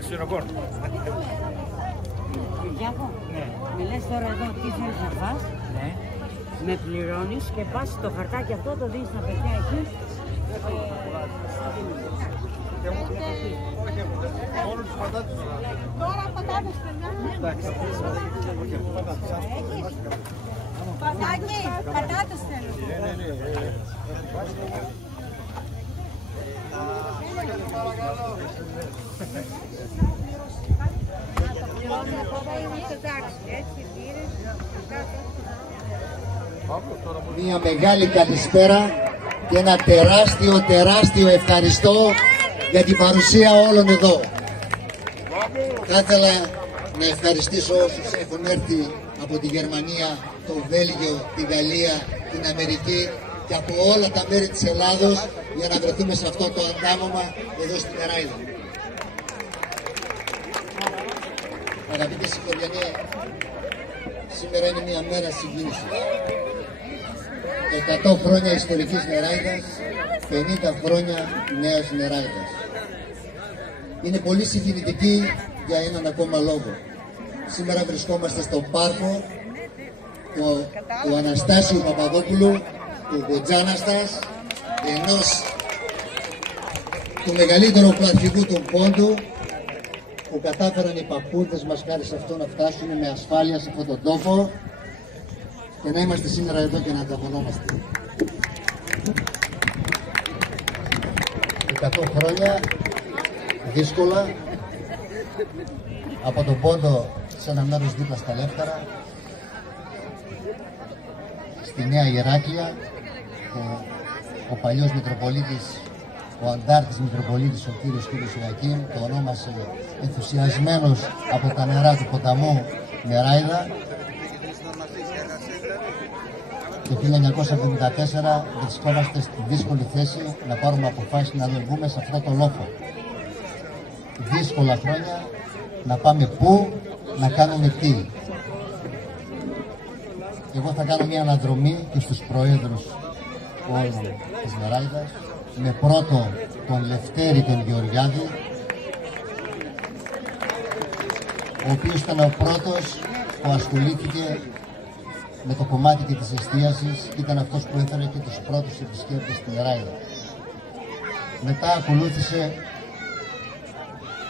Ξενοκόρ. Κυριάκο, με λες τώρα εδώ τι θέλεις να φας, με πληρώνεις και πας το χαρτάκι αυτό, το δίνεις στα παιδιά εκεί. Τώρα πατάτες παιδιά. Πατάκι, πατάτες θέλω. Μια μεγάλη καλησπέρα και ένα τεράστιο ευχαριστώ για την παρουσία όλων εδώ. Θα ήθελα να ευχαριστήσω όσους έχουν έρθει από τη Γερμανία, το Βέλγιο, τη Γαλλία, την Αμερική και από όλα τα μέρη της Ελλάδος για να βρεθούμε σε αυτό το αντάμωμα εδώ στην Νεράιδα. Αγαπητοί συγχωριανοί, σήμερα είναι μια μέρα συγκίνησης. 100 χρόνια ιστορικής Νεράιδας, 50 χρόνια νέας Νεράιδας. Είναι πολύ συγκινητική για έναν ακόμα λόγο. Σήμερα βρισκόμαστε στο πάρκο του Αναστάσιου Παπαδόπουλου, του Κοντζάναστας, του μεγαλύτερου πλαθηγού του Πόντου, που κατάφεραν οι παππούδες μας χάρη σε αυτό να φτάσουν με ασφάλεια σε αυτόν τον τόπο και να είμαστε σήμερα εδώ και να ανταμωνόμαστε. 100 χρόνια δύσκολα από τον Πόντο σε ένα μέρος δίπλα στα Λεύκαρα, στη Νέα Ηράκλεια, ο παλιός Μητροπολίτης, ο αντάρτης Μητροπολίτης, ο κύριος Ιωακήμ, το ονόμασε ενθουσιασμένος από τα νερά του ποταμού Νεράιδα. Το 1974 βρισκόμαστε στη δύσκολη θέση να πάρουμε αποφάσεις να ανεβούμε σε αυτό το λόφο. Δύσκολα χρόνια, να πάμε πού, να κάνουμε τι. Εγώ θα κάνω μια αναδρομή και στους προέδρους όλων της Νεράιδας, με πρώτο τον Λευτέρη τον Γεωργιάδη, ο οποίος ήταν ο πρώτος που ασχολήθηκε με το κομμάτι και της εστίασης και ήταν αυτός που έφερε και τους πρώτους επισκέπτες στην Νεράιδα. Μετά ακολούθησε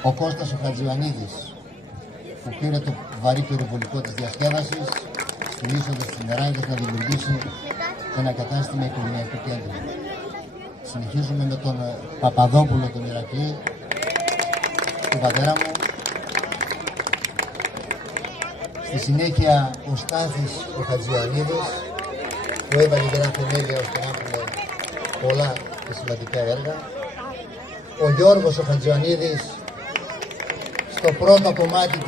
ο Κώστας ο Χατζιωαννίδης, που πήρε το βαρύ πυροβολικό της διασκέδασης στην είσοδο της Νεράιδας να δημιουργήσει ένα κατάστημα οικογενειακού κέντρου. Συνεχίζουμε με τον Παπαδόπουλο τον Ηρακλή, τον πατέρα μου. Στη συνέχεια ο Στάθης ο Χατζιωαννίδης, που έβαλε γερά θεμέλια ώστε να έχουμε πολλά και σημαντικά έργα. Ο Γιώργος ο Χατζιωαννίδης στο πρώτο κομμάτι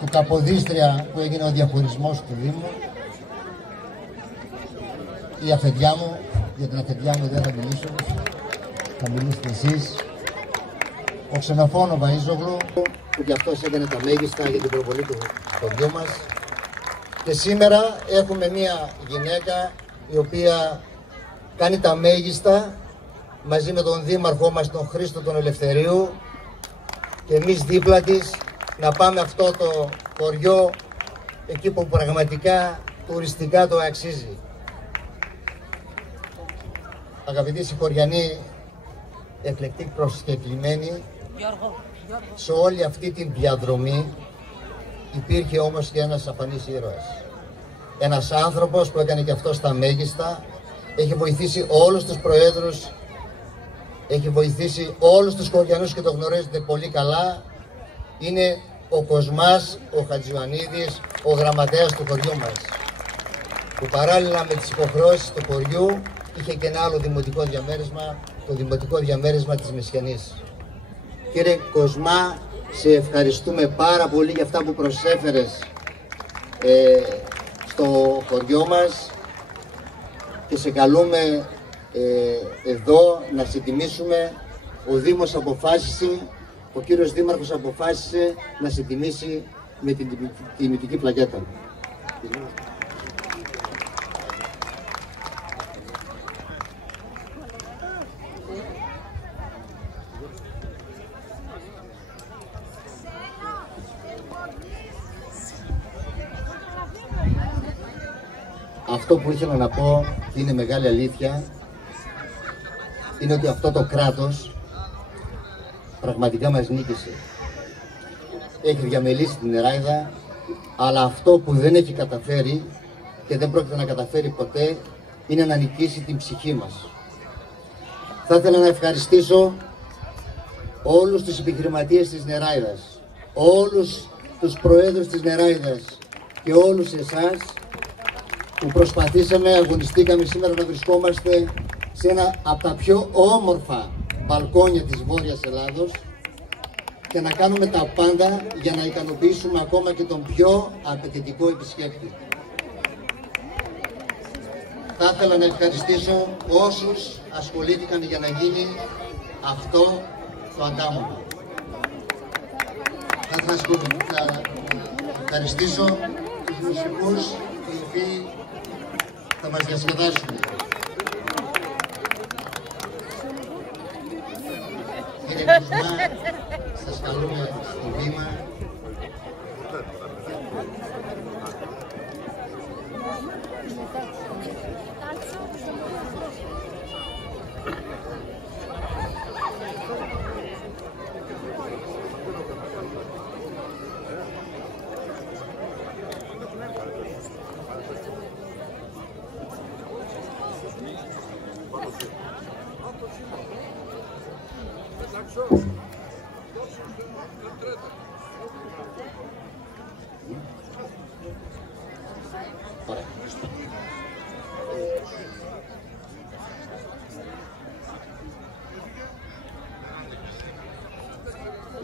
του Καποδίστρια που έγινε ο διαχωρισμός του Δήμου. Η αφεντιά μου, για την αφεντιά μου δεν θα μιλήσω, θα μιλήσετε εσείς. Ο Ξενοφών ο Βαΐζογλου, που κι αυτός έκανε τα μέγιστα για την προβολή του χωριού μας. Και σήμερα έχουμε μια γυναίκα η οποία κάνει τα μέγιστα μαζί με τον δήμαρχό μας τον Χρήστο τον Ελευθερίου και εμείς δίπλα της να πάμε αυτό το χωριό εκεί που πραγματικά τουριστικά το αξίζει. Αγαπητοί συγχωριανοί, εκλεκτοί προσκεκλημένοι, σε όλη αυτή την διαδρομή υπήρχε όμως και ένας αφανής ήρωας. Ένας άνθρωπος που έκανε και αυτός τα μέγιστα, έχει βοηθήσει όλους τους προέδρους, έχει βοηθήσει όλους τους χωριανούς και το γνωρίζετε πολύ καλά. Είναι ο Κοσμάς, ο Χατζιωαννίδης, ο γραμματέας του χωριού μας, που παράλληλα με τις υποχρεώσεις του χωριού είχε και ένα άλλο δημοτικό διαμέρισμα, το δημοτικό διαμέρισμα της Μεσχιανής. Κύριε Κοσμά, σε ευχαριστούμε πάρα πολύ για αυτά που προσέφερες στο χωριό μας και σε καλούμε εδώ να σε τιμήσουμε. Ο Δήμος αποφάσισε, ο κύριος Δήμαρχος αποφάσισε να σε τιμήσει με την τιμητική πλακέτα. αυτό που ήθελα να πω και είναι μεγάλη αλήθεια είναι ότι αυτό το κράτος πραγματικά μας νίκησε. Έχει διαμελήσει την Νεράιδα, αλλά αυτό που δεν έχει καταφέρει και δεν πρόκειται να καταφέρει ποτέ είναι να νικήσει την ψυχή μας. Θα ήθελα να ευχαριστήσω όλους τους επιχειρηματίες της Νεράιδας, όλους τους προέδρους της Νεράιδας και όλους εσάς που προσπαθήσαμε, αγωνιστήκαμε σήμερα να βρισκόμαστε σε ένα από τα πιο όμορφα μπαλκόνια της Βόρειας Ελλάδος και να κάνουμε τα πάντα για να ικανοποιήσουμε ακόμα και τον πιο απαιτητικό επισκέπτη. Θα ήθελα να ευχαριστήσω όσους ασχολήθηκαν για να γίνει αυτό το αντάμωνα. Θα ευχαριστήσω τους μουσικούς οι οποίοι θα μας διασκεδάσουν. Κύριε Κουσμά, σας καλούμε στο βήμα.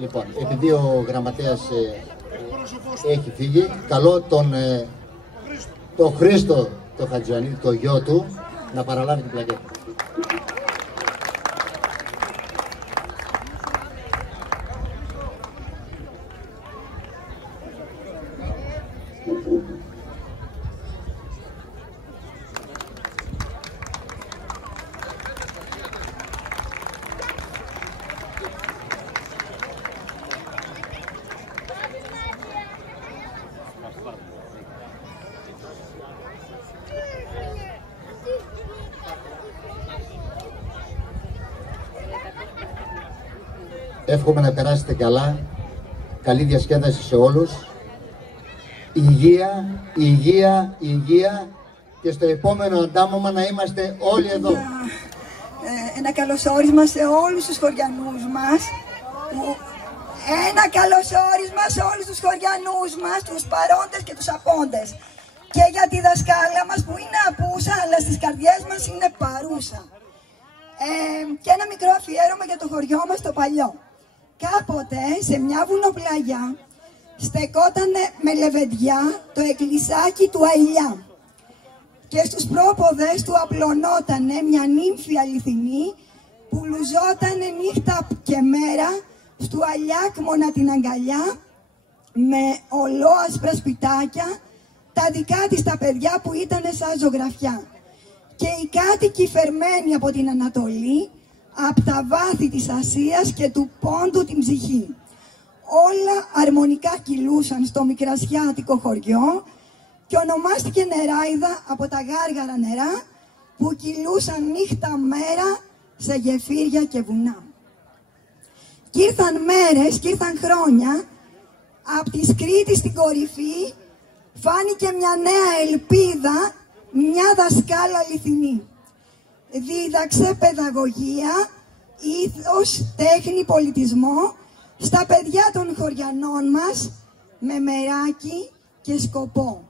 Λοιπόν, επειδή ο γραμματέας έχει φύγει, καλώ τον Χρήστο το Χατζιανίδη, το γιο του, να παραλάβει την πλακέτα. Εύχομαι να περάσετε καλά, καλή διασκέδαση σε όλους, υγεία, υγεία, υγεία και στο επόμενο αντάμωμα να είμαστε όλοι εδώ. Ένα καλωσόρισμα σε όλους τους χωριανούς μας, ένα καλωσόρισμα σε όλους τους χωριανούς μας, τους παρόντες και τους απόντες. Και για τη δασκάλα μας που είναι απούσα, αλλά στις καρδιές μας είναι παρούσα. Και ένα μικρό αφιέρωμα για το χωριό μας το παλιό. Κάποτε σε μια βουνοπλαγιά στεκότανε με λεβεντιά το εκκλησάκι του Αηλιά και στους πρόποδες του απλωνότανε μια νύμφη αληθινή που λουζότανε νύχτα και μέρα στου Αλιάκμονα την αγκαλιά με ολόασπρα σπιτάκια τα δικά της τα παιδιά που ήτανε σαν ζωγραφιά και οι κάτοικοι φερμένοι από την Ανατολή από τα βάθη της Ασίας και του πόντου την ψυχή. Όλα αρμονικά κυλούσαν στο μικρασιάτικο χωριό και ονομάστηκε Νεράιδα από τα γάργαρα νερά που κυλούσαν νύχτα μέρα σε γεφύρια και βουνά. Κι ήρθαν μέρες κι ήρθαν χρόνια, απ' της Κρήτης στην κορυφή φάνηκε μια νέα ελπίδα, μια δασκάλα αληθινή. Δίδαξε παιδαγωγία, ήθος, τέχνη, πολιτισμό στα παιδιά των χωριανών μας με μεράκι και σκοπό.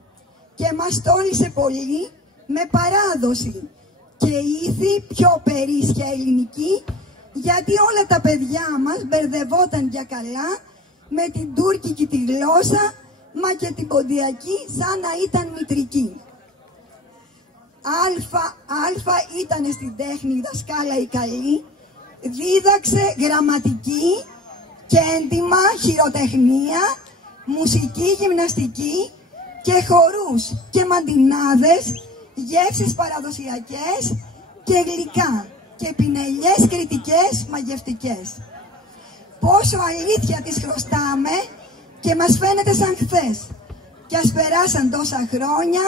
Και μας τόλισε πολύ με παράδοση και ήθη πιο περίσσια ελληνική, γιατί όλα τα παιδιά μας μπερδευόταν για καλά με την τουρκική τη γλώσσα, μα και την ποντιακή σαν να ήταν μητρική. Αλφα ήταν στην τέχνη η δασκάλα η καλή, δίδαξε γραμματική και έντιμα χειροτεχνία, μουσική, γυμναστική και χορούς και μαντινάδες, γεύσεις παραδοσιακές και γλυκά και πινελιές κριτικές μαγευτικές. Πόσο αλήθεια τις χρωστάμε και μας φαίνεται σαν χθες. Κι ας περάσαν τόσα χρόνια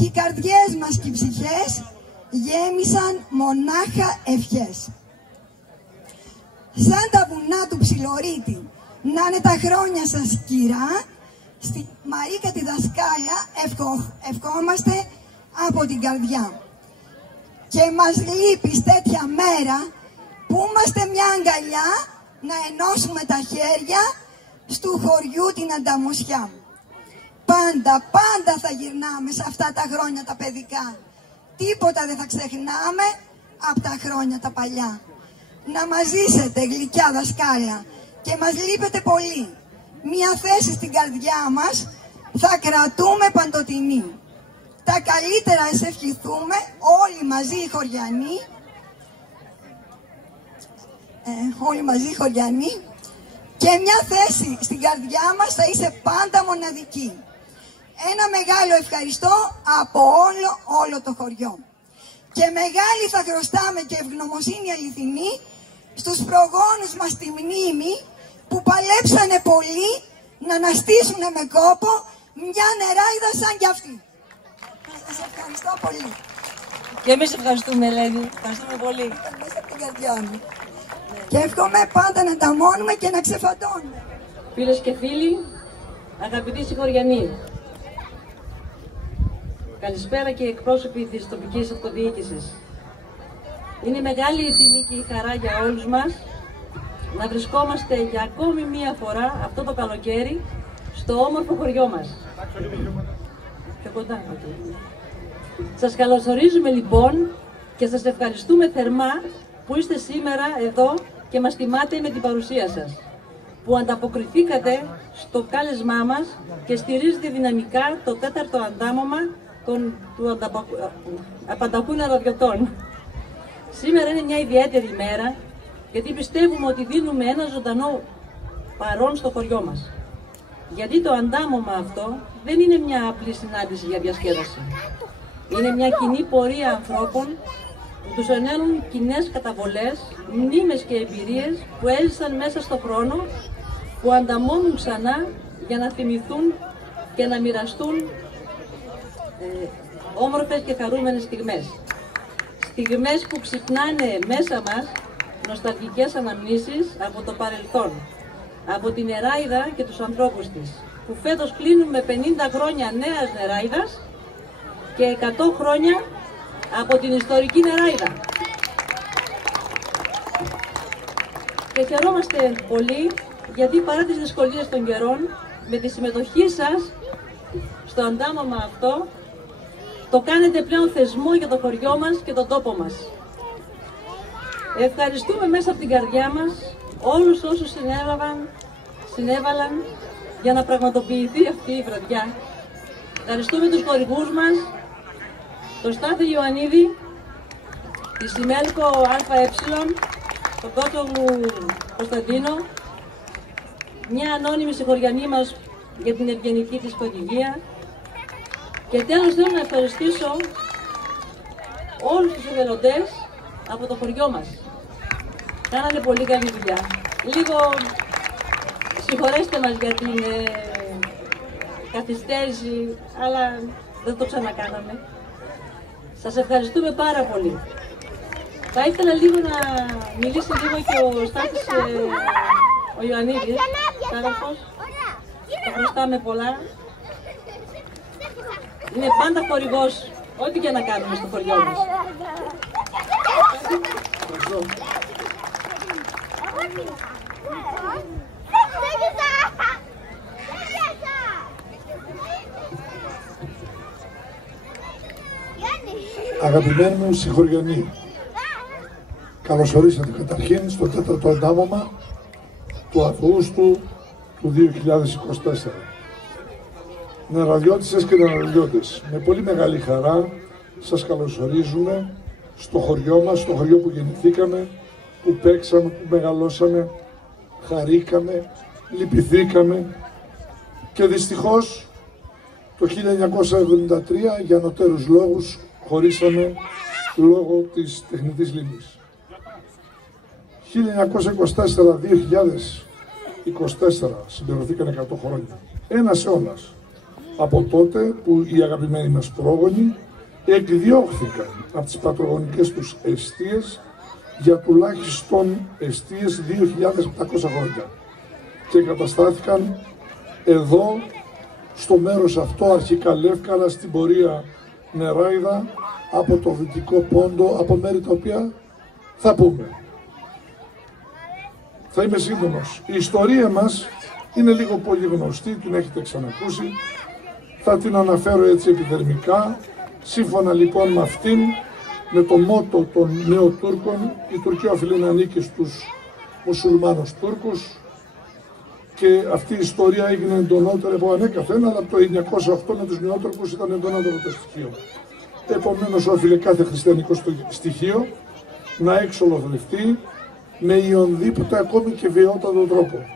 και οι καρδιές μας και οι ψυχές γέμισαν μονάχα ευχές. Σαν τα βουνά του Ψιλορίτη, να είναι τα χρόνια σας κυρά, στη Μαρίκα τη δασκάλα ευχόμαστε από την καρδιά. Και μας λείπει τέτοια μέρα που είμαστε μια αγκαλιά να ενώσουμε τα χέρια στου χωριού την Ανταμοσιά. Πάντα θα γυρνάμε σε αυτά τα χρόνια τα παιδικά. Τίποτα δεν θα ξεχνάμε από τα χρόνια τα παλιά. Να μας ζήσετε γλυκιά δασκάλα και μας λείπετε πολύ. Μια θέση στην καρδιά μας θα κρατούμε παντοτινή. Τα καλύτερα ας ευχηθούμε όλοι μαζί οι χωριανοί, και μια θέση στην καρδιά μας θα είσαι πάντα μοναδική. Ένα μεγάλο ευχαριστώ από όλο το χωριό. Και μεγάλη θα χρωστάμε και ευγνωμοσύνη αληθινή στους προγόνους μας τη μνήμη που παλέψανε πολύ να αναστήσουνε με κόπο μια νεράιδα σαν κι αυτή. Σας ευχαριστώ πολύ. Και εμείς ευχαριστούμε, Ελένη. Ευχαριστούμε πολύ. Μέσα από την καρδιά μου. Και εύχομαι πάντα να ταμώνουμε και να ξεφαντώνουμε. Φίλες και φίλοι, αγαπητοί συγχωριανοί, καλησπέρα και εκπρόσωποι της τοπικής αυτοδιοίκησης. Είναι μεγάλη η τιμή και η χαρά για όλους μας να βρισκόμαστε για ακόμη μία φορά αυτό το καλοκαίρι στο όμορφο χωριό μας. Πιο κοντά. Σας καλωσορίζουμε λοιπόν και σας ευχαριστούμε θερμά που είστε σήμερα εδώ και μας τιμάτε με την παρουσία σας, που ανταποκριθήκατε στο κάλεσμά μας και στηρίζετε δυναμικά το 4ο αντάμωμα του Απανταχού Αραδιωτών. Σήμερα είναι μια ιδιαίτερη ημέρα, γιατί πιστεύουμε ότι δίνουμε ένα ζωντανό παρόν στο χωριό μας. Γιατί το αντάμωμα αυτό δεν είναι μια απλή συνάντηση για διασκέδαση. Είναι μια κοινή πορεία ανθρώπων που τους ενώνουν κοινές καταβολές, μνήμες και εμπειρίες που έζησαν μέσα στο χρόνο, που ανταμώνουν ξανά για να θυμηθούν και να μοιραστούν όμορφες και χαρούμενες στιγμές. Στιγμές που ξυπνάνε μέσα μας νοσταλγικές αναμνήσεις από το παρελθόν, από την νεράιδα και τους ανθρώπους της, που φέτος κλείνουμε 50 χρόνια νέας νεράιδας και 100 χρόνια από την ιστορική νεράιδα. Και χαιρόμαστε πολύ γιατί παρά τις δυσκολίες των καιρών, με τη συμμετοχή σας στο αντάμωμα αυτό, το κάνετε πλέον θεσμό για το χωριό μας και τον τόπο μας. Ευχαριστούμε μέσα από την καρδιά μας όλους όσους συνέβαλαν για να πραγματοποιηθεί αυτή η βραδιά. Ευχαριστούμε τους χορηγούς μας, τον Στάθη Ιωαννίδη, τη Σιμέλκο ΑΕ, τον Κότσογλου Κωνσταντίνο, μια ανώνυμη συγχωριανή μας για την ευγενική της χορηγία. Και τέλος θέλω να ευχαριστήσω όλους τους εθελοντές από το χωριό μας. Κάνανε πολύ καλή δουλειά. Λίγο συγχωρέστε μας για την καθυστέρηση, αλλά δεν το ξανακάναμε. Σας ευχαριστούμε πάρα πολύ. Θα ήθελα λίγο να μιλήσει λίγο και ο Στάθης ο Ιωαννίδης, τάραχος. Το χρωστάμε πολλά. Είναι πάντα χορηγός, ό,τι και να κάνουμε στο χωριό μας. Αγαπημένοι μου συγχωριανοί, καλωσορίσατε καταρχήν στο 4ο αντάμωμα του Αυγούστου του 2024. Νεραδιώτισσες και νεραδιώτες, με πολύ μεγάλη χαρά σας καλωσορίζουμε στο χωριό μας, στο χωριό που γεννηθήκαμε, που παίξαμε, που μεγαλώσαμε, χαρήκαμε, λυπηθήκαμε και δυστυχώς το 1973 για νοτέρους λόγους χωρίσαμε λόγω της τεχνητής λύμνης. 1924-2024 συμπληρωθήκαν 100 χρόνια. Ένας αιώνας. από τότε που οι αγαπημένοι μας πρόγονοι εκδιώχθηκαν από τις πατρογονικές τους εστίες για τουλάχιστον εστίες 2.700 χρόνια και εγκαταστάθηκαν εδώ, στο μέρος αυτό, αρχικά Λεύκαρα, στην πορεία Νεράιδα, από το Δυτικό Πόντο, από μέρη τα οποία θα πούμε. Θα είμαι σύντομος. Η ιστορία μας είναι λίγο πολύ γνωστή, την έχετε ξανακούσει. Θα την αναφέρω έτσι επιδερμικά. Σύμφωνα λοιπόν με αυτήν, με το μότο των Νεοτούρκων, η Τουρκία οφείλει να ανήκει στους μουσουλμάνους Τούρκους και αυτή η ιστορία έγινε εντονότερη από ανέκαθεν, αλλά από το 1908 με τους Νεότουρκους ήταν εντονότερο το στοιχείο. Επομένως όφιλε κάθε χριστιανικό στοιχείο να εξολοθρευτεί με ιονδήποτε ακόμη και βιαιότατο τρόπο.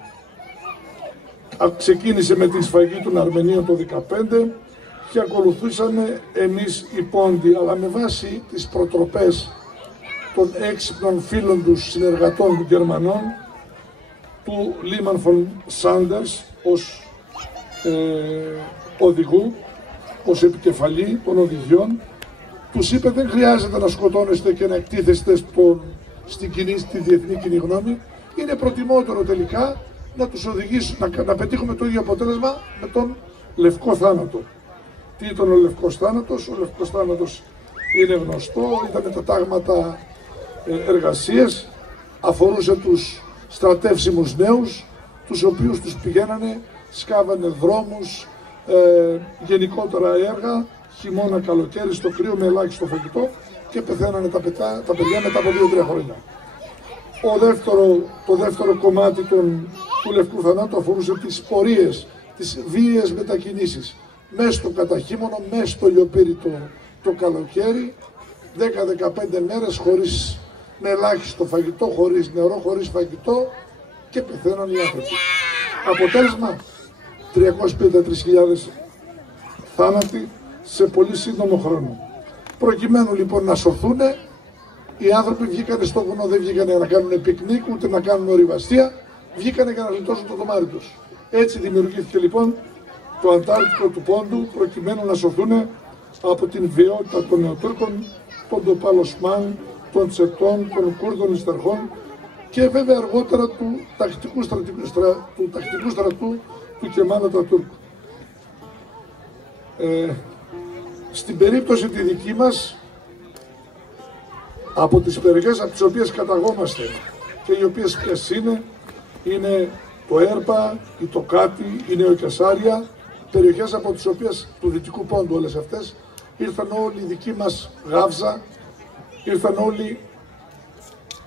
Ξεκίνησε με την σφαγή των Αρμενίων το 1915 και ακολουθούσαμε εμείς οι Πόντοι, αλλά με βάση τις προτροπές των έξυπνων φίλων τους συνεργατών Γερμανών, του Λίμαν φον Σάντερς ως οδηγού, ως επικεφαλή των οδηγιών, τους είπε δεν χρειάζεται να σκοτώνεστε και να εκτίθεστε στη διεθνή κοινή γνώμη, είναι προτιμότερο τελικά να τους οδηγήσουν, να πετύχουμε το ίδιο αποτέλεσμα με τον Λευκό Θάνατο. Τι ήταν ο Λευκός Θάνατος? Ο Λευκός Θάνατος είναι γνωστό, ήταν τα τάγματα εργασίες, αφορούσε τους στρατεύσιμους νέους, τους οποίους τους πηγαίνανε, σκάβανε δρόμους, γενικότερα έργα, χειμώνα, καλοκαίρι, στο κρύο με ελάχιστο φαγητό και πεθαίνανε τα παιδιά μετά από 2-3 χρόνια. Το δεύτερο κομμάτι του Λευκού Θανάτου αφορούσε τις πορείες, τις βίαιες μετακινήσεις. Μέσα στο καταχείμωνο, μέσα στο λιοπύρι το καλοκαίρι, 10-15 μέρες χωρίς, με ελάχιστο φαγητό, χωρίς νερό, χωρίς φαγητό και πεθαίναν οι άνθρωποι. Αποτέλεσμα, 353.000 θάνατοι σε πολύ σύντομο χρόνο. Προκειμένου λοιπόν να σωθούν, οι άνθρωποι βγήκανε στο βουνό, δεν βγήκανε να κάνουν πικνίκ, ούτε να κάνουν ορειβαστία, βγήκανε για να γλιτώσουν το δωμάρι τους. Έτσι δημιουργήθηκε λοιπόν το Αντάρτικο του Πόντου, προκειμένου να σωθούν από την βιαιότητα των Νεοτούρκων, των Τοπάλοσμάν, των Τσετών, των Κούρδων Ιστερχών και βέβαια αργότερα του τακτικού στρατού του Κεμάλ Ατατούρκ. Στην περίπτωση τη δική μας, από τις περιοχές από τις οποίες καταγόμαστε και οι οποίες ποιες είναι το Έρπα, η Τοκάτι, η Νεοκεσάρια, περιοχές από τις οποίες του Δυτικού Πόντου όλες αυτές, ήρθαν όλοι οι δικοί μας Γάβζα, ήρθαν όλοι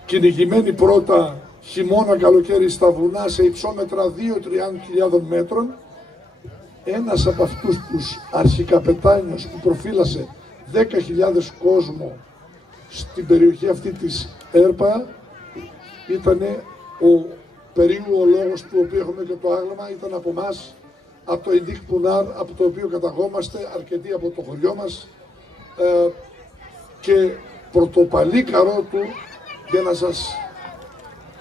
κυνηγημένοι πρώτα χειμώνα καλοκαίρι στα βουνά σε υψόμετρα 2-3 μέτρων. Ένας από αυτούς τους αρχικαπετάνιους που προφύλασε 10.000 κόσμο στην περιοχή αυτή της Έρπα ήταν ο περίπου ο λόγος του οποίου έχουμε και το άγλωμα, ήταν από εμάς, από το Ιντίκ Πουνάρ, από το οποίο καταγόμαστε αρκετοί από το χωριό μας, και πρωτοπαλή καρό του, για να σας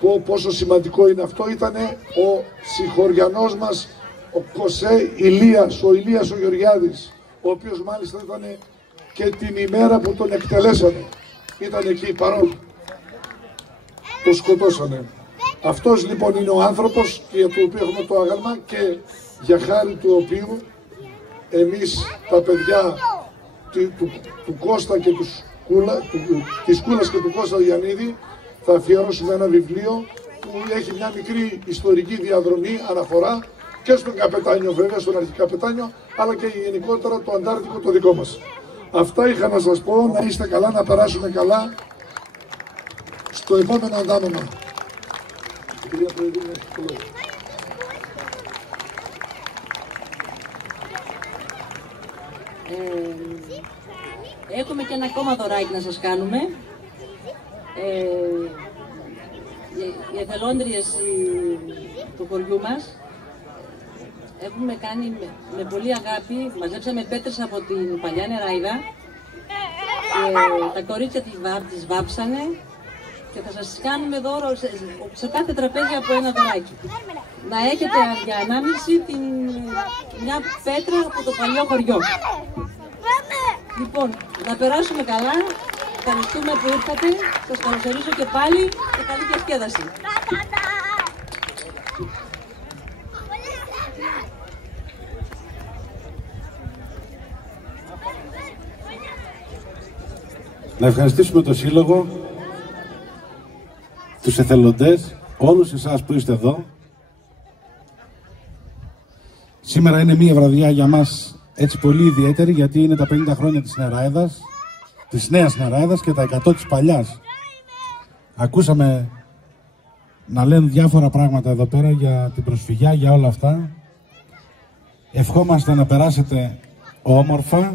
πω πόσο σημαντικό είναι αυτό, ήταν ο συγχωριανός μας, ο Κωσέ Ηλίας, ο Ηλίας ο Γεωργιάδης, ο οποίος μάλιστα ήταν και την ημέρα που τον εκτελέσανε. Ήταν εκεί παρόν. Το σκοτώσανε. Αυτός λοιπόν είναι ο άνθρωπος για τον οποίο έχουμε το άγαλμα και για χάρη του οποίου εμείς τα παιδιά του Κώστα και της Κούλας και του Κώστα Γιαννίδη θα αφιερώσουμε ένα βιβλίο που έχει μια μικρή ιστορική διαδρομή, αναφορά και στον καπετάνιο βέβαια, στον αρχικαπετάνιο, αλλά και γενικότερα το Αντάρτικο το δικό μας. Αυτά είχα να σας πω, να είστε καλά, να περάσουμε καλά στο επόμενο αντάμωμα. Έχουμε και ένα ακόμα δωράκι να σας κάνουμε. Οι εθελόντριες του χωριού μας έχουμε κάνει με πολύ αγάπη, μαζέψαμε πέτρες από την παλιά Νεράιδα και τα κορίτσια τις βάψανε και θα σας κάνουμε δώρο σε κάθε τραπέζι από ένα δωράκι. να έχετε για ανάμνηση μια πέτρα από το παλιό χωριό. Λοιπόν, να περάσουμε καλά. Ευχαριστούμε που ήρθατε. Σας καλωσορίζω και πάλι και καλή διασκέδαση. Να ευχαριστήσουμε το Σύλλογο, τους εθελοντές, όλους εσάς που είστε εδώ. Σήμερα είναι μια βραδιά για μας έτσι πολύ ιδιαίτερη, γιατί είναι τα 50 χρόνια της Νεράιδας, της νέας Νεράιδας και τα 100 της παλιάς. Ακούσαμε να λένε διάφορα πράγματα εδώ πέρα για την προσφυγιά, για όλα αυτά. Ευχόμαστε να περάσετε όμορφα.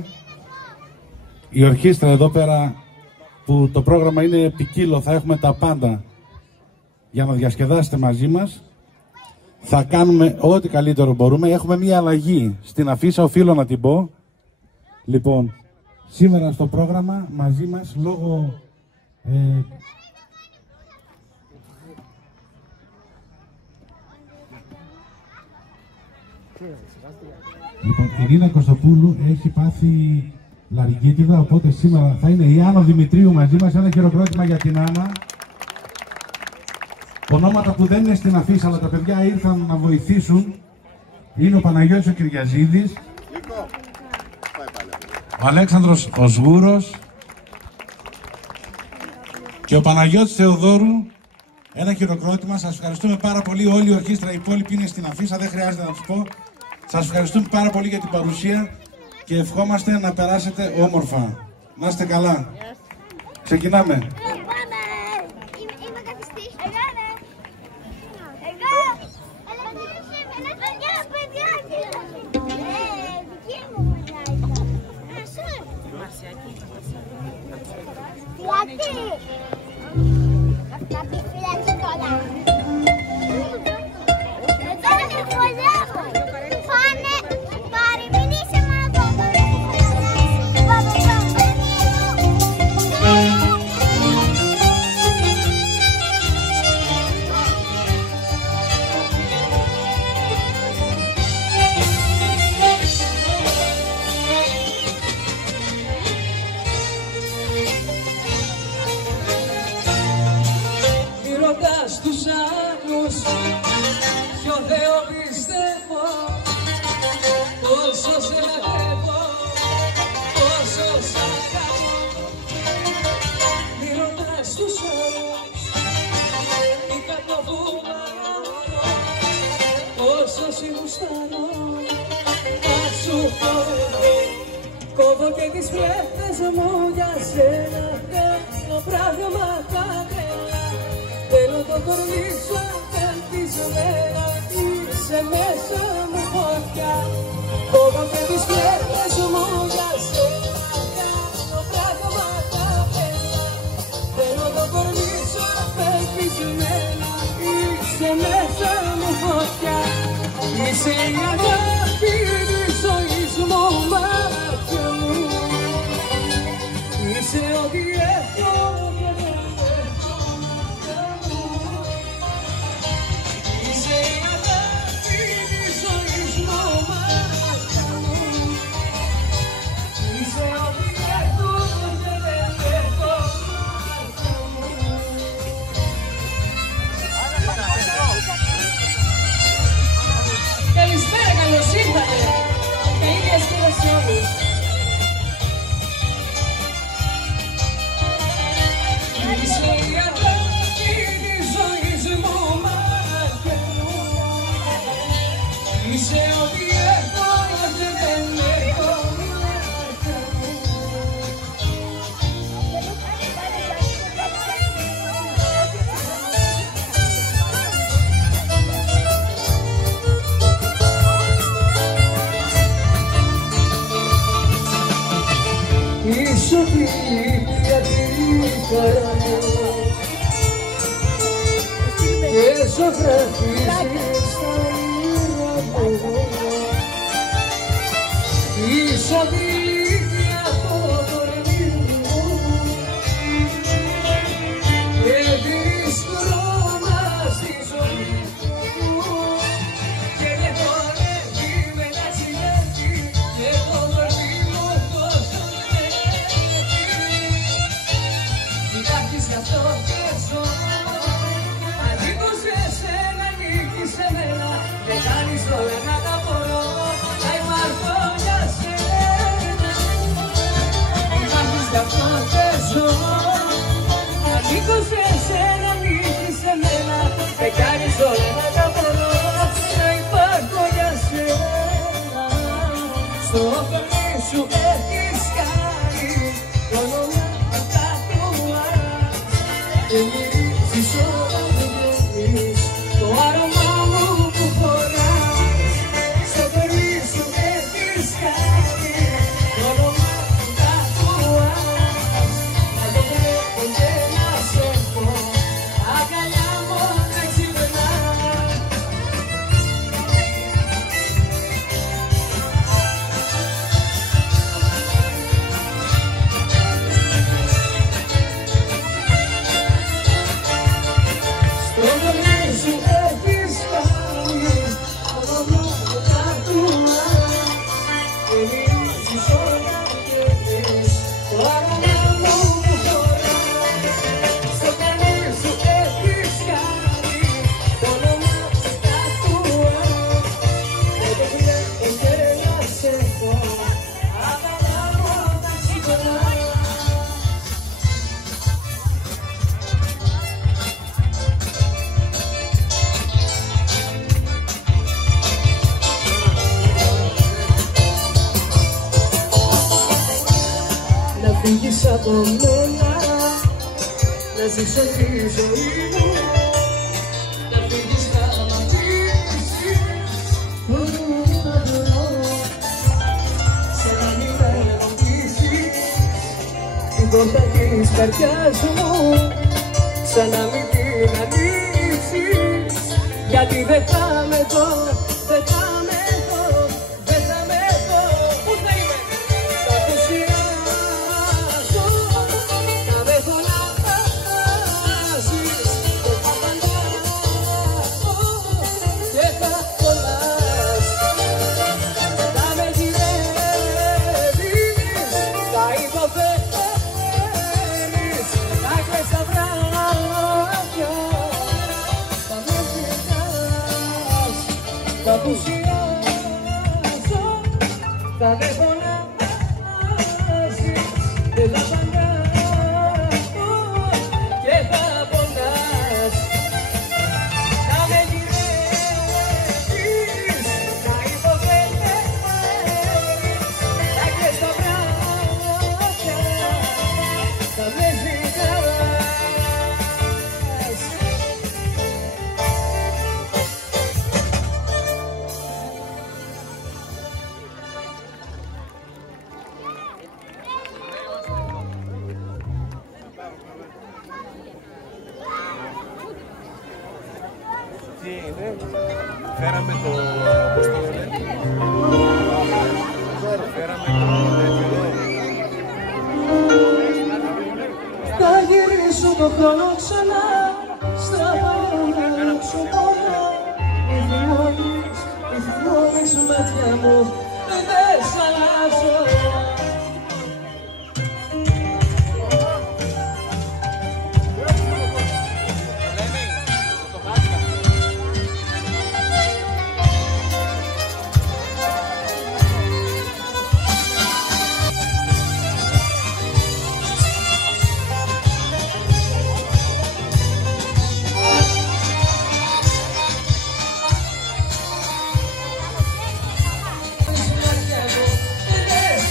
Η ορχήστρα εδώ πέρα, που το πρόγραμμα είναι ποικίλο, θα έχουμε τα πάντα για να διασκεδάσετε μαζί μας. Θα κάνουμε ό,τι καλύτερο μπορούμε. Έχουμε μία αλλαγή στην αφίσα, οφείλω να την πω. Λοιπόν, σήμερα στο πρόγραμμα μαζί μας, λόγω λοιπόν, η Ειρήνα Κωστοπούλου έχει πάθει λαρυγγίτιδα, οπότε σήμερα θα είναι η Άννα Δημητρίου μαζί μας. Ένα χειροκρότημα για την Άννα. Ονόματα που δεν είναι στην αφίσα, αλλά τα παιδιά ήρθαν να βοηθήσουν. Είναι ο Παναγιώτης ο Κυριαζίδης, ο Αλέξανδρος ο Σγούρος και ο Παναγιώτης Θεοδόρου. Ένα χειροκρότημα. Σας ευχαριστούμε πάρα πολύ. Όλη η ορχήστρα, οι υπόλοιποι είναι στην αφίσα, δεν χρειάζεται να τους πω. Σας ευχαριστούμε πάρα πολύ για την παρουσία και ευχόμαστε να περάσετε όμορφα. Να είστε καλά. Ξεκινάμε. Στους άλλους ποιο Θεό πιστεύω, πόσο σε αγαπώ, πόσο σ' αγαπώ. Μη ρωτάς τους άλλους ή κάτω που μ' αγαπώ, πόσο σ' γουστάρω, θα σου πω εγώ. Κόβω και τις φλέφτες μου για σένα, κάνω πράγματα τρελά. Θέλω το κορμί σου απελπισμένα, είσαι μέσα μου φωτιά. Κόβω και τις φλέφτες μου για σένα, κάνω πράγματα τρελά. Θέλω το κορμί σου απελπισμένα, είσαι μέσα μου φωτιά. Είσαι η αγάπη της ζωής μου, μάτια μου. Είσαι ό,τι έχω και δεν έχω. Είσαι η αγάπη της ζωής μου, μάτια μου. Είσαι ό,τι έχω και δεν έχω, μάτια μου. Καλησπέρα, καλώς ήρθατε. Καλή διασκέδαση όλους. Είσαι η αγάπη της ζωής μου, μάτια μου. Είσαι ό,τι έχω και δεν έχω, μάτια μου. Είσαι πλήρια την χαρά μου και ζωγραφίζεις στα όνειρα μου. Είσαι πλήρια το κορμί μου και δίνεις χρώμα στη ζωή μου. Στο κορμί σου έχεις κάνει το όνομα του τατουάζ και μυρίζεις όταν βγαίνεις το άρωμά μου που φοράς. Στο κορμί σου έχεις κάνει το όνομα του τατουάζ. Να το βλέπω και να σε πω, αγκαλιά μου να ξυπνά. Φύγεις από μένα, να ζήσω τη ζωή μου, να φύγεις να μ' αφήσεις, σαν να μην ερωτήσεις την πόρτα της καρδιάς μου, σαν να μην την ανοίξεις, γιατί δεν θα με δω, δεν θα με δω, δεν θα με δω. Πού θα είμαι? Θα θυσιάσω, θα με φωνάζεις, το θα παντάω και θα κολλάς. Θα με γυρεύεις, θα υποφέρεις, θα κλαις τα βράδια, θα με ζητάς, θα πουσιάσω, θα με φωνάζεις, δεν θα παντάω και θα πονάς. Θα με γυρεύεις, θα υποφέρεις, θα κλαις τα βράδια, θα με ζητάς. Τι είναι, φέραμε το, πώς το λένε, φέραμε το τέτοιο. Θα γυρίσω το χρόνο ξανά στα παλιά σου πολλά. Μη θυμώνεις μάτια μου, δεν σ' αλλάζω. Δεν σ'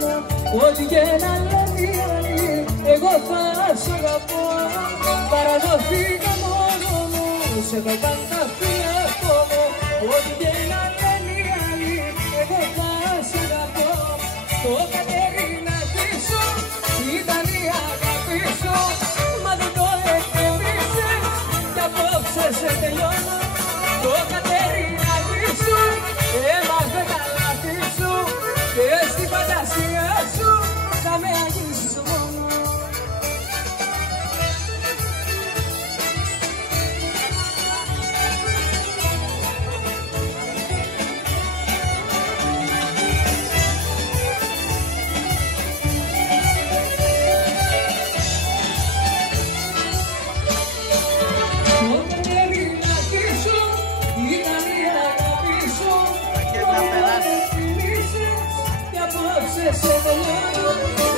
σένα. Ό,τι και να λένε οι άλλοι, εγώ θα σ' αγαπώ. Παραδοθήκα μόνο μου, σε έχω πάντα φιλικό μου. Ό,τι και να λένε οι άλλοι, εγώ θα σ' αγαπώ. Το Κατερίνακι σου ήταν η αγάπη σου, μα δεν το εκτιμήσες κι απόψε σε τελειώνω. Το Κατερίνακι σου έμαθε τα λάθη σου και στη φαντασία σου θα με αγγίξεις μόνο. Σε τελειώνω,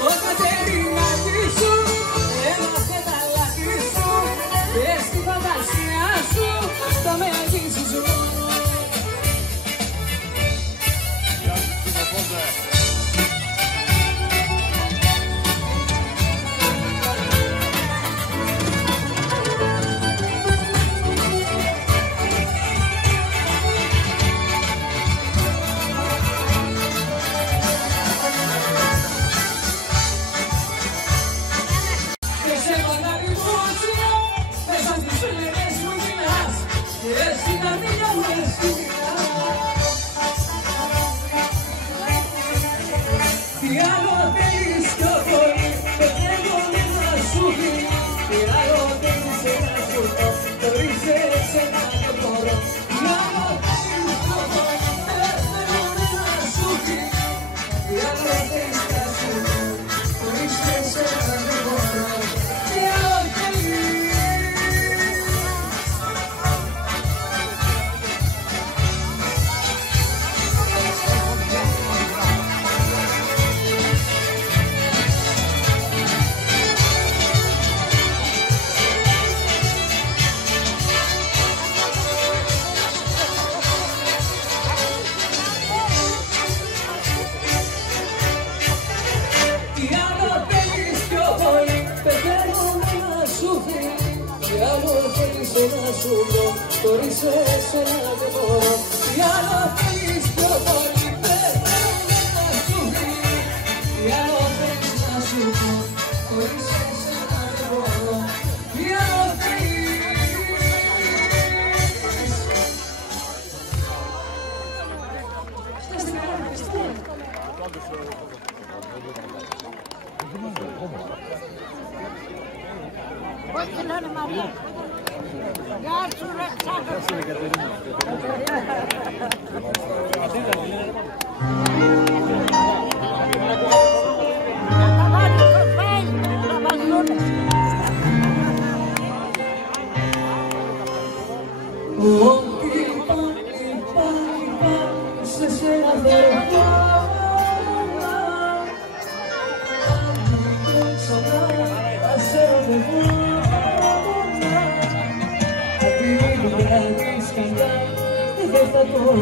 το Κατερίνακι σου έμαθε τα λάθη σου και στη φαντασία σου θα με αγγίξεις μόνο. Χωρίς εσένα δεν μπορώ, τι άλλο θέλεις πιο πολύ, πεθαίνω να σου βρει. Τι άλλο θέλεις να σου πω, χωρίς εσένα δεν μπορώ, τι άλλο θέλεις. Όχι, λένε Μαρία. Γεια σου ρε Τσάκα. Θα βάλεις το Facebook, θα βαζούνες. Ό,τι είπα σε σένα δεν μπορώ. Ξανά θα σε ρωτεύω. Δεν θα το πω,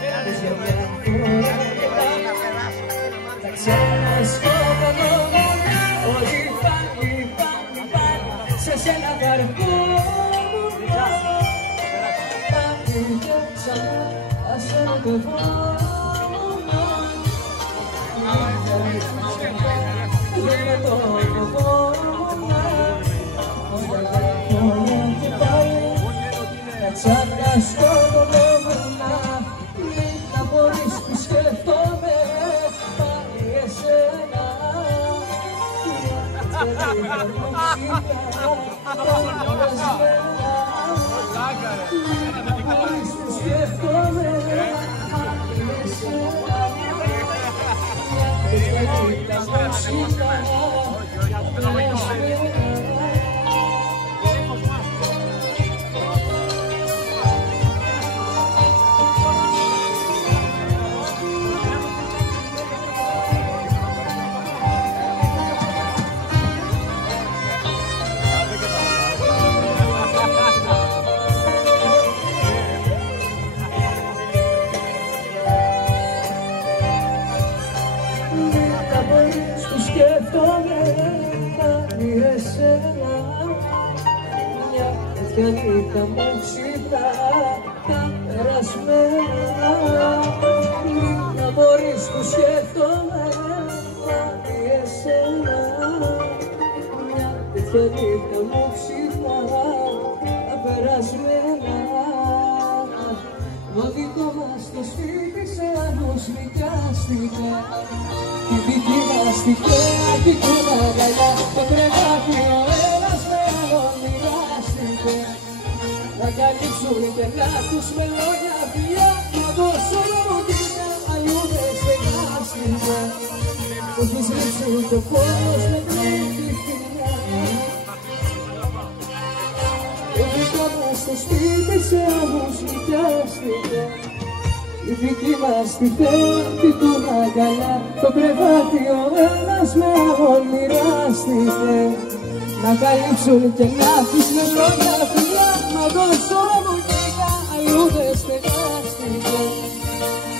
για μια φορά θα ξανασκότω ότι πάλι σε σένα θα ερχόμουν. Πάλι και ξανά θα σε ρωτευόμουν. Δεν θα το πω. Ξανασκοτωμένα, μην να μπορείς που σκεφτόμαι πάλι εσένα. Μην να μπορείς που σκεφτόμαι πάλι εσένα. νύχτα μου ξύπνα τα περασμένα. Να μπορείς που σκέφτομαι πάλι εσένα. Μια τέτοια νύχτα μου ξύπνα τα περασμένα. Το δικό μας το σπίτι σε άλλους νοικιάστηκε. Η δική μας τυχαία κοιτούνα αγκαλιά. Το κρεβάτι ο ένας με άλλον μοιράστηκε. Να καλύψουν οι κενά τους με λόγια φιλιά. Μα δώσω μου κοίτα αλλού δεν στεγάστηκε. Μου έχεις ρίξει το φως με τρίτη φιλιά. Το δικό μας το σπίτι σε άλλους νοικιάστηκε. Η δική μας τυχαία κοιτούν αγκαλιά. Το κρεβάτι ο ένας με άλλον μοιράστηκε. Να καλύψουν κενά τους με λόγια φιλιά. Μα δώσω μου κοίτα αλλού δεν στεγάστηκε.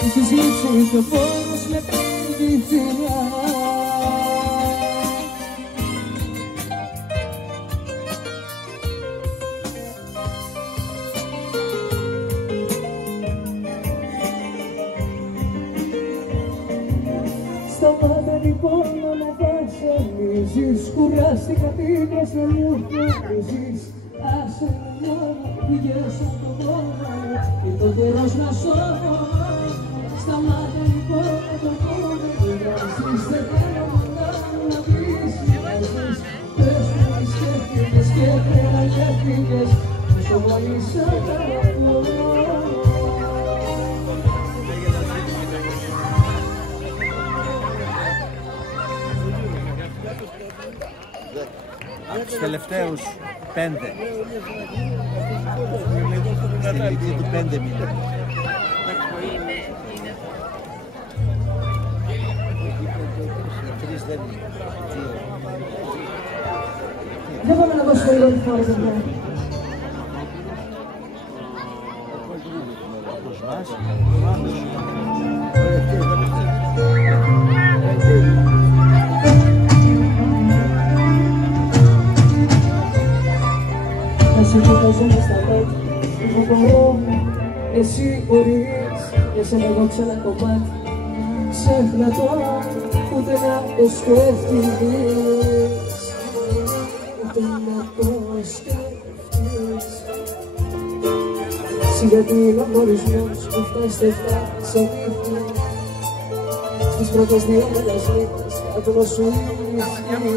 Έχεις λείψει το φως με τρίτη φιλιά. Σταμάτα λοιπόν να με βασανίζεις. Κουράστηκα πήγες να μου θυμίζεις. Άσε με μόνο, πήγες από τον πόνο. Ήρθε ο καιρός να σώω. Σταμάτα λοιπόν να το πούμε. Μην βράζεις, δεν θέλω να πλησιάζεις. Πες μου τι σκέφτηκες και πέρα γεύτηκες. Όσο πολύ σ' αγαπώ. Από τους τελευταίους 5. Στην ηλικία του 5 μήνες. Δεν πάμε να δώσουμε λίγο τη φορά, παιδιά. Να σε κοιτάζομαι στα μάτια, εγώ μπορώ, εσύ μπορείς, για σένα εγώ ξανά κομμάτι. Ξέχνα τώρα, ούτε να το σκέφτηκες, ούτε να το σκέφτηκες. Γιατί είναι ο χωρισμός που φτάσει στεφτά σαν νύχτα. Στις πρώτες δύο μέλες νύχτες κάτω σου ισχύει.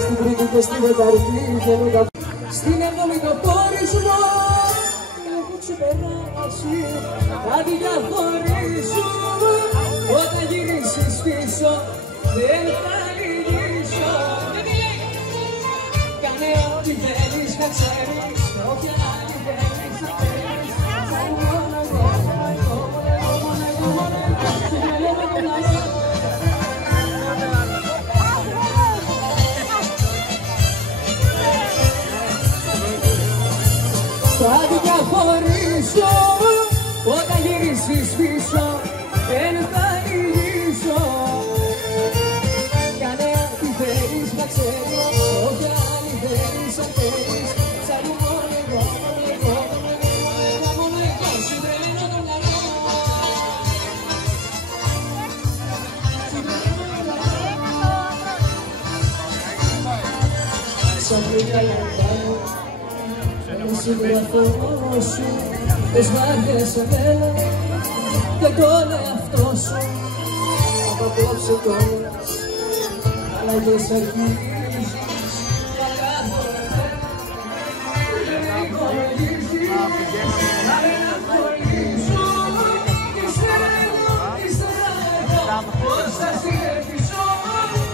Στην τρίτη και στην τετάρτη γεννούντα. Στην εβδομή το χωρισμό έχω ξεπεράσει. Κάτι για χωρίσουμε. Όταν γυρίσεις πίσω δεν θα λυγίσω. Κάνε ό,τι θέλεις να ξέρεις. Όποια άλλη θέλεις να θέλεις. Κάτι θα χωρίσω. Όταν γυρίσεις πίσω δεν θα λυγίσω. Κάνε ό,τι θέλεις να ξέρεις. Όποια άλλη θέλεις να θέλεις. Σαν μόνο εγώ, μόνο εγώ σου τρελαίνω το μυαλό. Σαν πλήκα λαμπάνω με σίγραφό σου. Πες μ' σε μένα και τον εαυτό σου. Από απόψε κόλλας αλλαγές αρχίζεις. Τα κάθε μέρα δεν υπολογίζεις. Κάνε να χωρίσω. Ύστερα εγώ, ύστερα εγώ. Πώς θα συνεχίσω.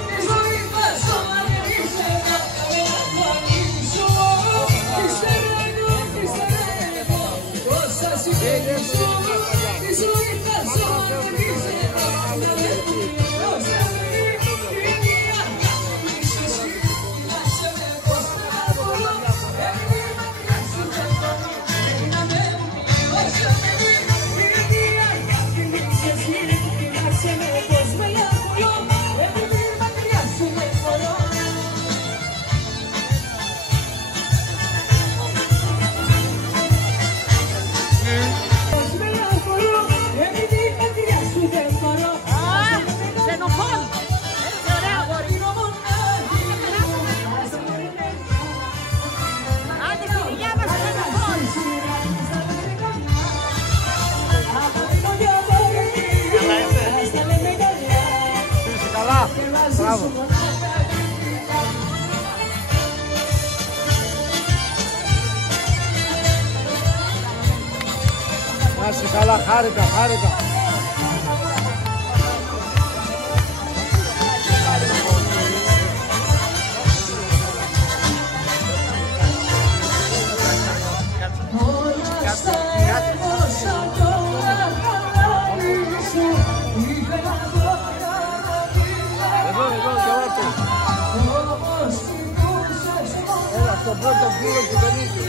Τη ζωή θα ζω αν δεν είσαι εδώ. Κάνε να χωρίσω. Ύστερα εγώ, ύστερα εγώ. Πώς θα συνεχίσω. Τη ζωή θα ζω αν δεν είσαι εδώ. Πώς θα Μπράβο. Να είσαι καλά, χάρηκα, χάρηκα. Έλα, στον πρώτο φίλο που τον είχε.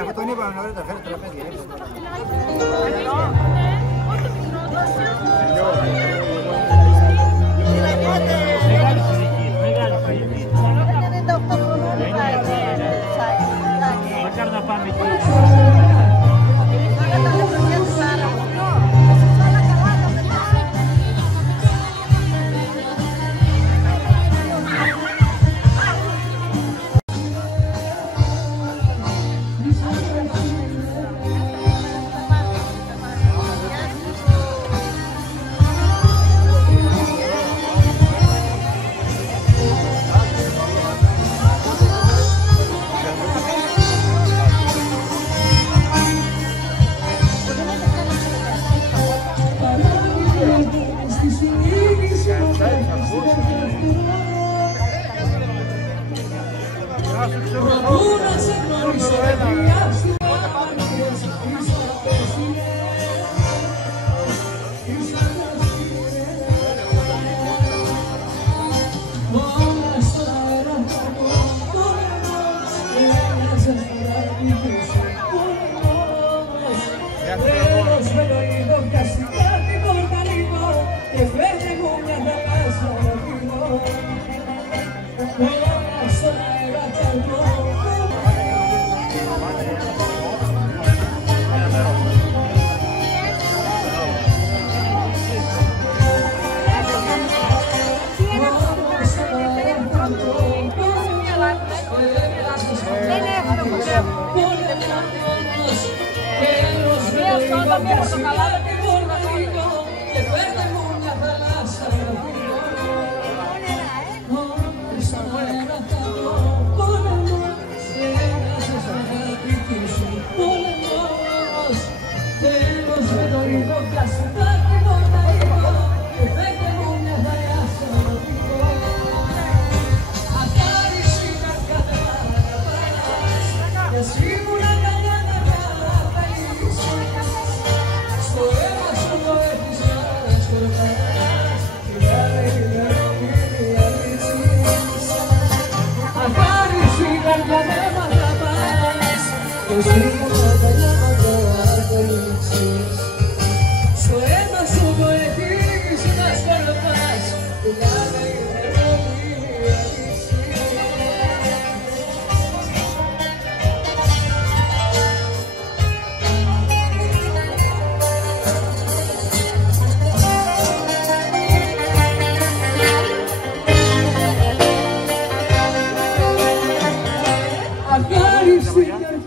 Αυτό τον είπαμε νωρίτερα, φέρε τραπέζι. Μακάρι να πάμε εκεί.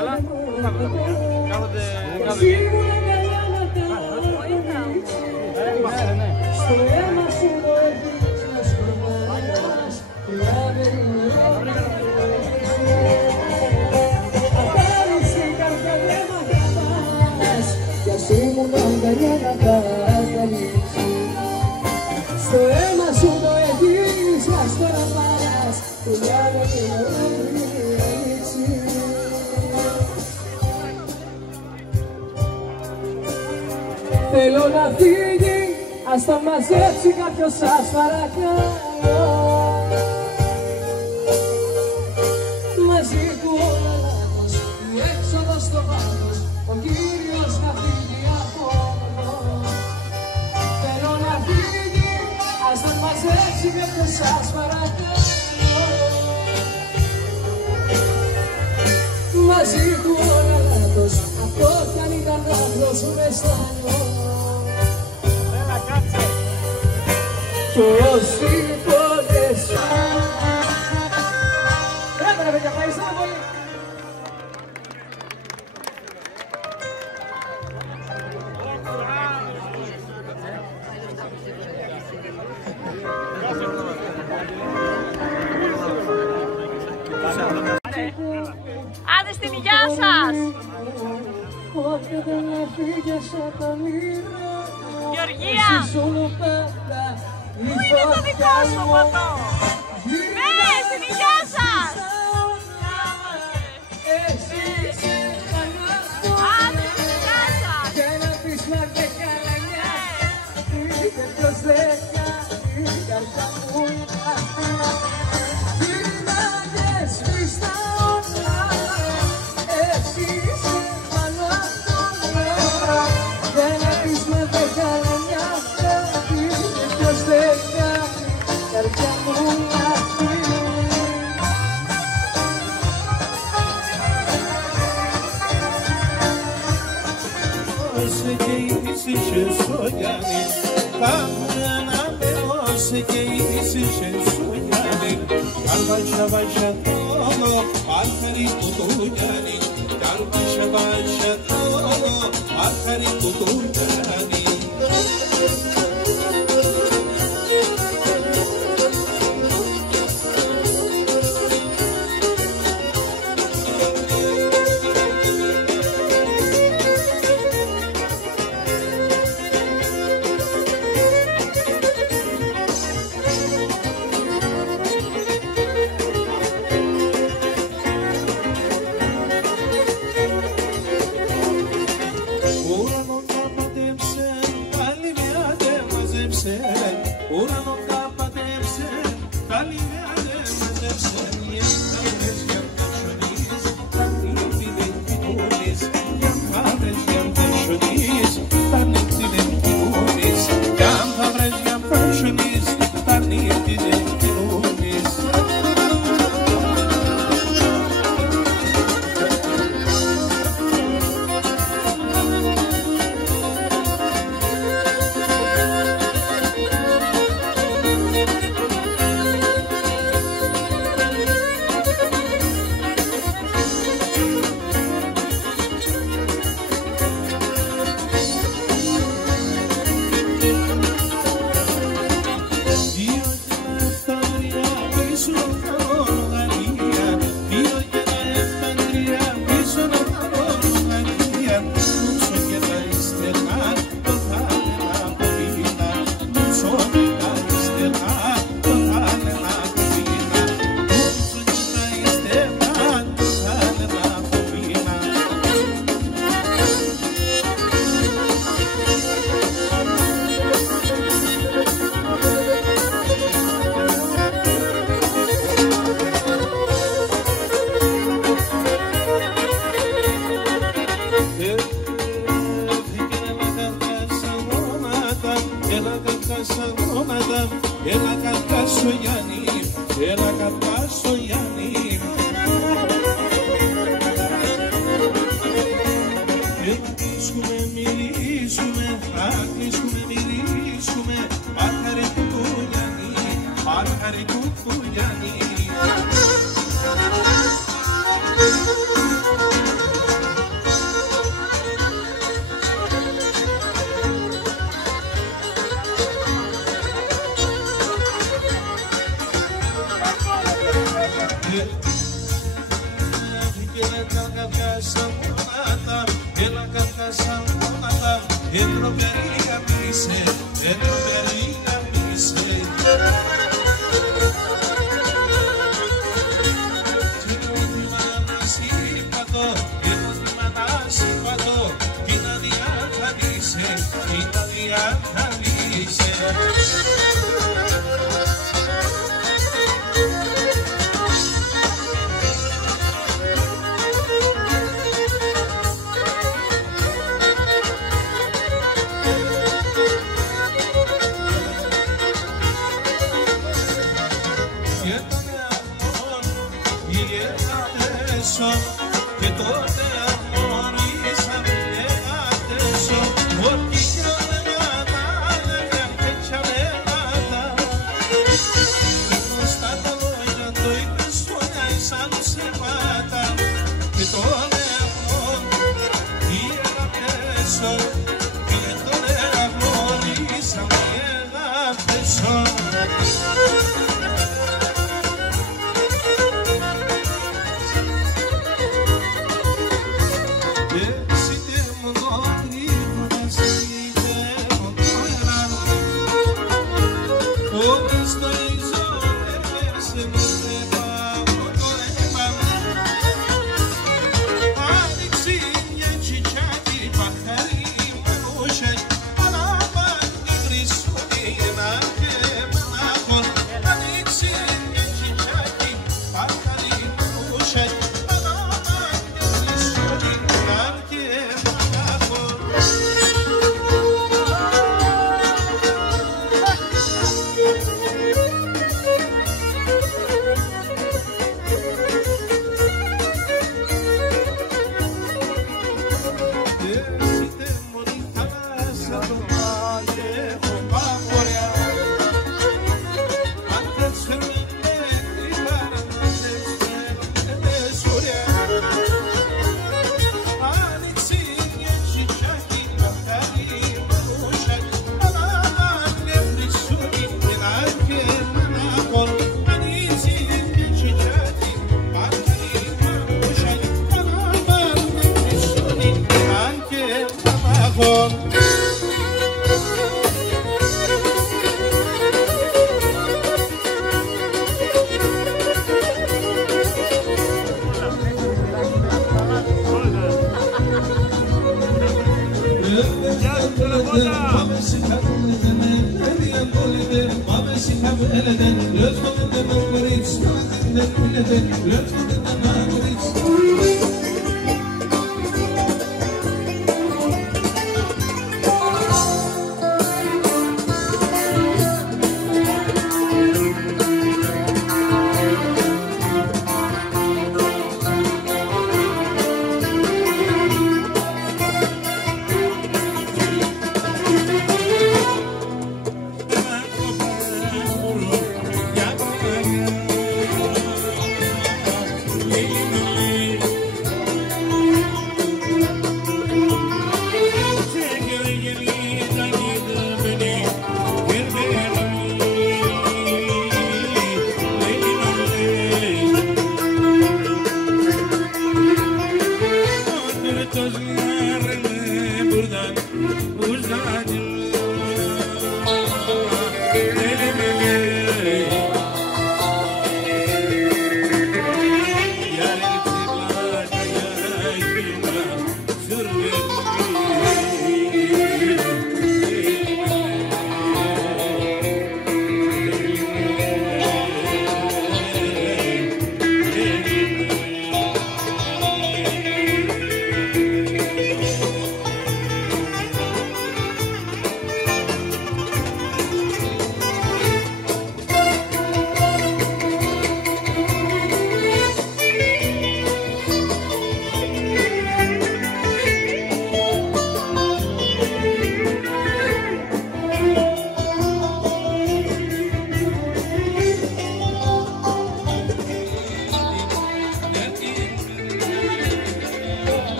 καλά. Κάθονται κάτω εκεί. Στο αίμα σου το έχεις να σκορπάς και απάρεις την καρδιά δεν μ' αγαπάς κι ας ήμουν αγκαλιά να τα καλύψεις. Στο αίμα σου το έχεις να σκορπάς και λιάνε και θέλω να φύγει, ας τα μαζέψει κάποιος σας παρακαλώ. Μαζί του όλα λάθος, η έξοδος στο βάθος, ο Κύριος να φύγει από μόνο. Θέλω να φύγει, ας τα μαζέψει κάποιος σας παρακαλώ. Μαζί του όλα λάθος, αυτό κι αν ήταν λάθος σου με αισθάνω. Κι όσοι πόδες Πρέπει να παιδιά, ευχαριστούμε πολύ. Άντε στην υγειά σας! Όχι δεν έφυγες από τα μοίρα. Γεωργία! Πού είναι το δικό σου ποτό? Ναι, στην υγειά σας! Άντε στην υγειά σας! Και να πεις μα και καλανιά, είπε ποιος δεν κάνει, η καρδιά μου είναι αυτή. Γυρνάγες πεις τα όλα, εσύ είσαι πάνω απ' όλα. Και να πεις μα και καλανιά, είπε ποιος δεν κάνει, η καρδιά μου είναι αυτή. Και ήσυχε Σογιάννη, πάμε να με ώσε και ήσυχε Σογιάννη. Καν βάσα βάσα τόλο, άρχαρι κουτουγιάννη. Καν βάσα βάσα τόλο, άρχαρι κουτουγιάννη. Ουρανό να μαντέψε, πάλι με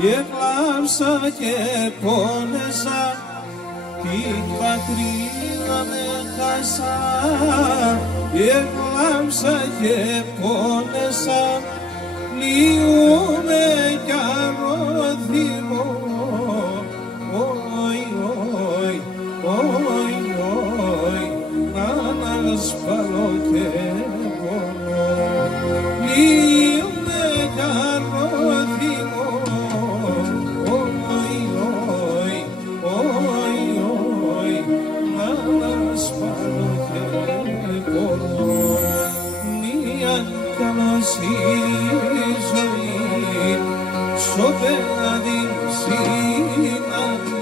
Έκλαψα και πόνεσα, την πατρίδα με χάσα. Έκλαψα και πόνεσα, λιούμε κι αρωθυμώ. Όι, όι, όι, όι, να σπαλώ και πονώ. Λιούμε κι αρωθυμώ. Η ζωή σωπέλα την συναντώ.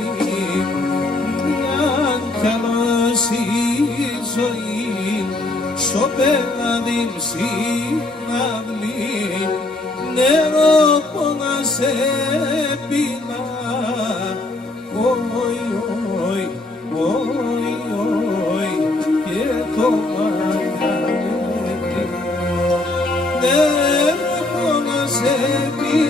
συναυλή, νερό πόνα σε πίνα, όι, όι, όι, όι, και το μαγαλέτη. Νερό πόνα σε πίνα,